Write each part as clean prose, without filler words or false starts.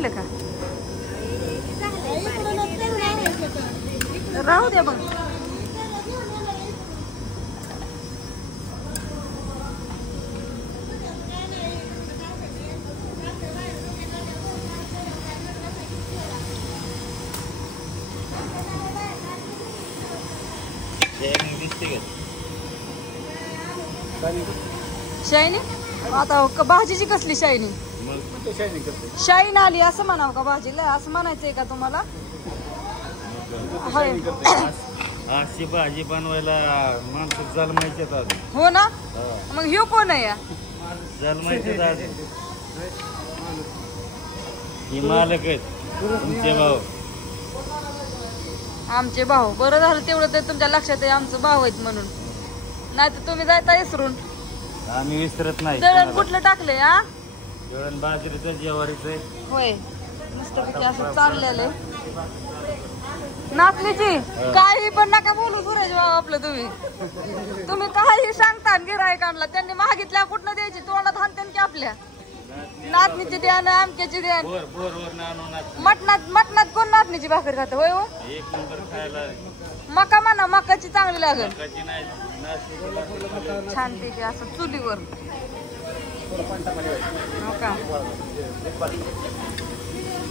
भेटलं का? राहू द्या मग. शायनी आता भाजीची कसली शायनी? शाईन आली असं म्हणावं का भाजीला? असं म्हणायचंय का तुम्हाला? अशी भाजी बनवायला माणसं जन्मायचे. हो ना. मग ह्यो कोण आहे? जन्मायचे ही मालक आहेत तुमचे भाऊ. आमचे भाऊ. बरं झालं तेवढं तर तुमच्या लक्षात आहे आमचं भाऊ आहेत म्हणून. नाही तर तुम्ही जायता विसरून. आम्ही विसरत नाही. दळण कुठलं टाकलंय? हा, दळण बाजरीचं ज्वारीचं. होय, मस्तपैकी असं चाललेलं आहे. नाचणीची काही पण नका बोलू सुरेश भाऊ आपलं. तुम्ही काही सांगता गिरायकांना, त्यांनी मागितल्या कुठनं द्यायची? तोंडात हाणते की आपल्या. नाचणीची द्या ना आमक्याची द्या. मटणात कोण नाचणीची भाकर खात? होय हो, एक नंबर खायला. मका म्हणा, मकाची चांगली लागेल. छान पैकी असं चुलीवर. हो का,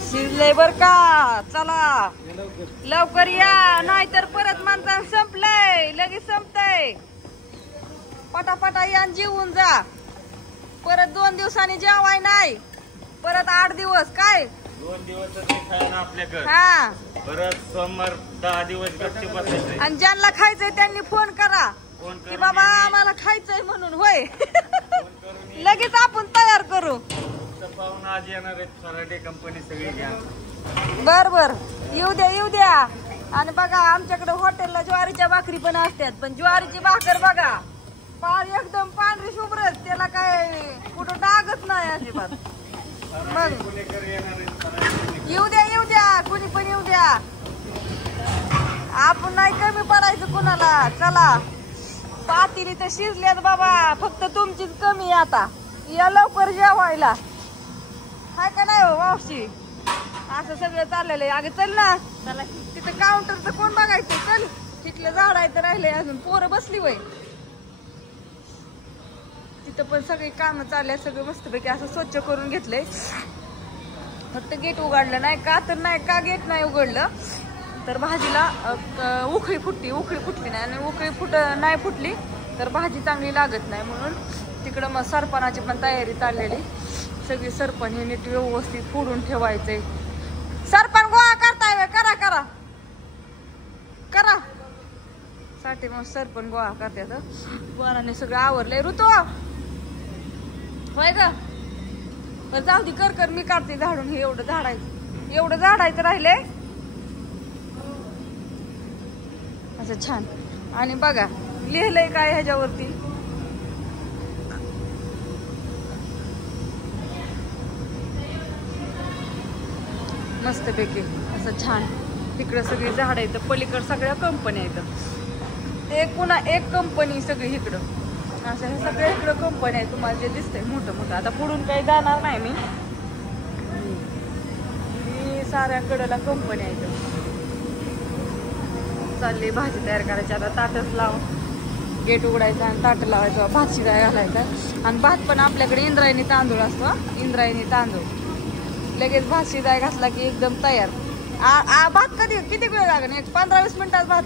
शिजलंय बर का. चला लवकर या, नाहीतर परत माणसं संपलंय. लगेच संपतय. पटापटा या जेवून जा. परत 2 दिवसांनी जेवाय नाही. परत 8 दिवस. काय 2 दिवस आपल्याकडे. हा, परत सोमवार 10 दिवस गपचूप बसायचं. आणि ज्यांना खायचंय त्यांनी फोन करा की बाबा आम्हाला खायचंय म्हणून. होय, लगेच आपण तयार करू. पाहून आज येणार आहेत फराटे कंपनी सगळी घ्या. बर येऊ द्या येऊ द्या. आणि बघा आमच्याकडे हॉटेलला ज्वारीच्या भाकरी पण असतात, पण ज्वारीची भाकर बघा पार एकदम पांढरी शुभ्र. त्याला काय कुठं डागच नाही अजिबात. मग येऊ द्या कुणी पण येऊ द्या. आपण नाही कमी पडायचं कुणाला. चला, पातेली तर शिजल्यात बाबा, फक्त तुमचीच कमी आहे आता. या लवकर जेवायला. हाय का नाही हो मावशी? असं सगळं चाललेलं आहे. अगं चल ना, चला तिथं काउंटरचं कोण बघायचं? चल, तिथलं झाड आहे तर राहिले अजून. पोरं बसली वय तिथं, पण सगळी कामं चालले. सगळं मस्तपैकी असं स्वच्छ करून घेतलंय. फक्त गेट उघडलं नाही का, तर नाही का गेट नाही उघडलं तर भाजीला उकळी फुटली नाही. आणि उकळी नाही फुटली तर भाजी चांगली लागत नाही. म्हणून तिकडं मग सरपणाची पण तयारी चाललेली. सगळी सरपण हे नीट व्यवस्थित फोडून ठेवायचंय. सरपण गोळा करताय? करा साठी मग सरपण गोळा करतात. पोराने सगळं आवरलंय. ऋतू होय ग, पण जाऊ दे, कर मी काढते झाडून. हे एवढं झाडायचं राहिलंय असं छान. आणि बघा लिहिलंय काय ह्याच्यावरती? मस्तपैकी असं छान. तिकडं सगळी झाड आहेत, पलीकडं सगळ्या कंपन्या आहेत. ते पुन्हा एक कंपनी सगळी इकडं. असं हे सगळ्या इकडं कंपन्या आहेत. तुम्हाला जे दिसतंय मोठं. आता पुढून काही जाणार नाही मी. साऱ्या कडेला कंपन्या आहेत. चालली भाजी तयार करायची. आता ताटच लाव, गेट उघडायचं आणि ताट लावायचं, भात शिजाय घालायचा. आणि भात पण आपल्याकडे इंद्रायणी तांदूळ असतो. इंद्रायणी तांदूळ लगेच भात शिजाय घातला की एकदम तयार. भात किती वेळ लागेल? 15-20 मिनिटात भात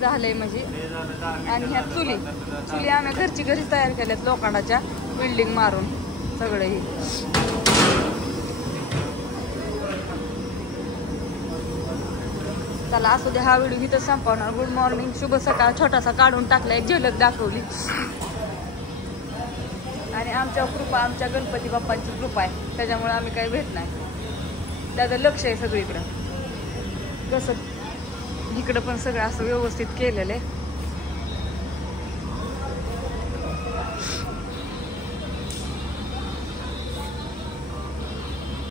झालंय म्हणजे. आणि ह्या चुली आम्ही घरी तयार केल्यात लोखंडाच्या, बिल्डिंग मारून सगळं. ही चला असू दे, हा व्हिडिओ इथं संपवणार. गुड मॉर्निंग, शुभ सकाळ छोटासा काढून टाकला, एक झलक दाखवली. आणि आमच्या कृपा, आमच्या गणपती बाप्पांची कृपा आहे, त्याच्यामुळे आम्ही काही भेट नाही. त्याचं लक्ष आहे सगळीकडं. कसं इकडं पण सगळं असं व्यवस्थित केलेलं आहे.